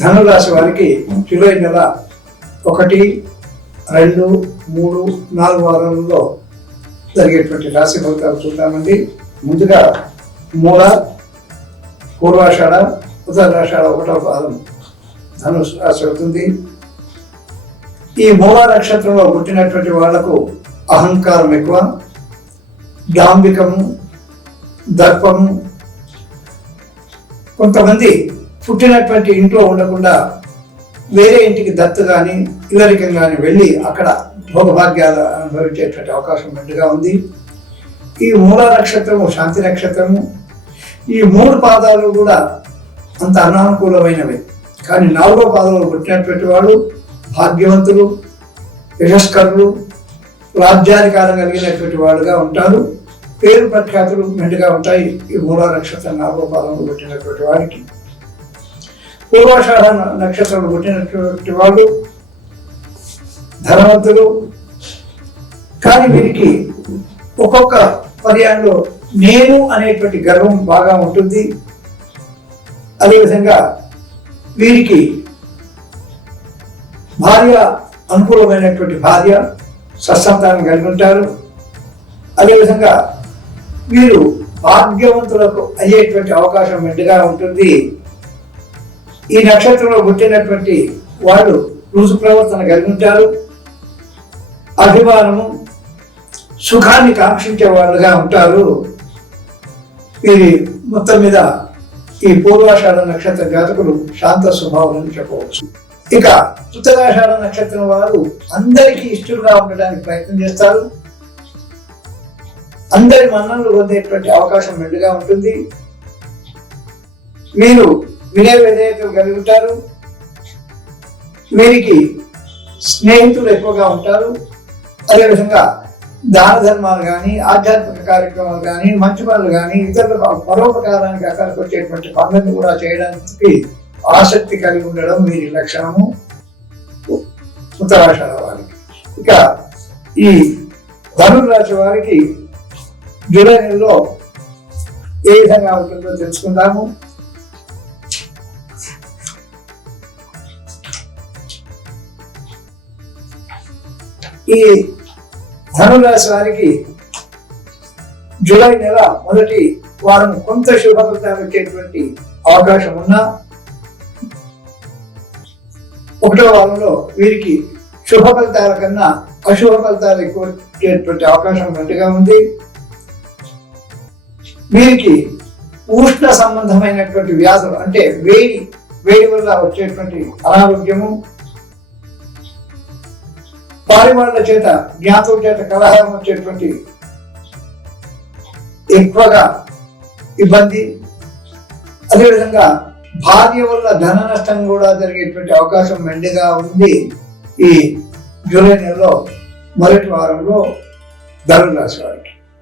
ధనురాశి వారికి జూలై నెల ఒకటి రెండు మూడు నాలుగు వారాలలో జరిగేటువంటి రాశి ఫలితాలు చూద్దామండి. ముందుగా మూల పూర్వాషాఢ ఉత్తరాషాఢ ఒకటో పాదం ధనుసు రాశి అవుతుంది. ఈ మూల నక్షత్రంలో పుట్టినటువంటి వాళ్ళకు అహంకారం ఎక్కువ డాంబికము దర్పము కొంతమంది పుట్టినటువంటి ఇంట్లో ఉండకుండా వేరే ఇంటికి దత్తు కానీ ఇల్లరికం కానీ వెళ్ళి అక్కడ భోగభాగ్యాలు అనుభవించేటువంటి అవకాశం మెండుగా ఉంది. ఈ మూల నక్షత్రము శాంతి నక్షత్రము ఈ మూడు పాదాలు కూడా అంత అనానుకూలమైనవి. కానీ నాలుగో పాదంలో పుట్టినటువంటి వాడు భాగ్యవంతులు యశస్కరులు రాజ్యాధికారం కలిగినటువంటి వాడుగా ఉంటారు. పేరు ప్రఖ్యాతులు మెండుగా ఉంటాయి ఈ మూల నక్షత్రం నాలుగో పాదంలో పుట్టినటువంటి వాడికి. పూర్వాషాఢ నక్షత్రంలో పుట్టినటువంటి వాళ్ళు ధనవంతులు. కానీ వీరికి ఒక్కొక్క పర్యాయంలో నేను అనేటువంటి గర్వం బాగా ఉంటుంది. అదేవిధంగా వీరికి భార్య అనుకూలమైనటువంటి భార్య సత్సంతానం కలిగి ఉంటారు. అదేవిధంగా వీరు భాగ్యవంతులకు అయ్యేటువంటి అవకాశం మెండుగా ఉంటుంది. ఈ నక్షత్రంలో పుట్టినటువంటి వాళ్ళు రుజు ప్రవర్తన కలిగి ఉంటారు. అభిమానము సుఖాన్ని కాంక్షించే వాళ్ళుగా ఉంటారు. వీరి మొత్తం మీద ఈ పూర్వాషాఢ నక్షత్ర జాతకులు శాంత స్వభావాలని చెప్పవచ్చు. ఇక ఉత్తరాషాఢ నక్షత్రం వారు అందరికీ ఇష్టంగా ఉండడానికి ప్రయత్నం చేస్తారు. అందరి మన్ననలు పొందేటువంటి అవకాశం మెండుగా ఉంటుంది. మీరు వినయ విధేయతలు కలిగి ఉంటారు. వీరికి స్నేహితులు ఎక్కువగా ఉంటారు. అదేవిధంగా దాన ధర్మాలు కానీ ఆధ్యాత్మిక కార్యక్రమాలు కానీ మంచి పనులు కానీ ఇతరులకు పరోపకారానికి అక్కడికి వచ్చేటువంటి పనులను కూడా చేయడానికి ఆసక్తి కలిగి ఉండడం వీరి లక్షణము. ఉత్తరాషాఢ వారికి. ఇక ఈ ధనుర్రాశి వారికి జూలై నెలలో ఏ విధంగా ఉంటుందో తెలుసుకుందాము. ఈ ధనురాశి వారికి జూలై నెల మొదటి వారం కొంత శుభ ఫలితాలు వచ్చేటువంటి అవకాశం ఉన్నా ఒకటో వారంలో వీరికి శుభ ఫలితాల కన్నా అశుభ ఫలితాలు ఎక్కువ వచ్చేటువంటి అవకాశం ఉన్నట్టుగా ఉంది. వీరికి ఉష్ణ సంబంధమైనటువంటి వ్యాధులు అంటే వేడి వేడి వల్ల వచ్చేటువంటి అనారోగ్యము పారివాళ్ళ చేత జ్ఞాతుల చేత కలహారం వచ్చేటువంటి ఎక్కువగా ఇబ్బంది. అదేవిధంగా భార్య వల్ల ధన నష్టం కూడా జరిగేటువంటి అవకాశం మెండుగా ఉంది ఈ జూలై నెలలో మొదటి వారంలో ధనురాశి వారికి.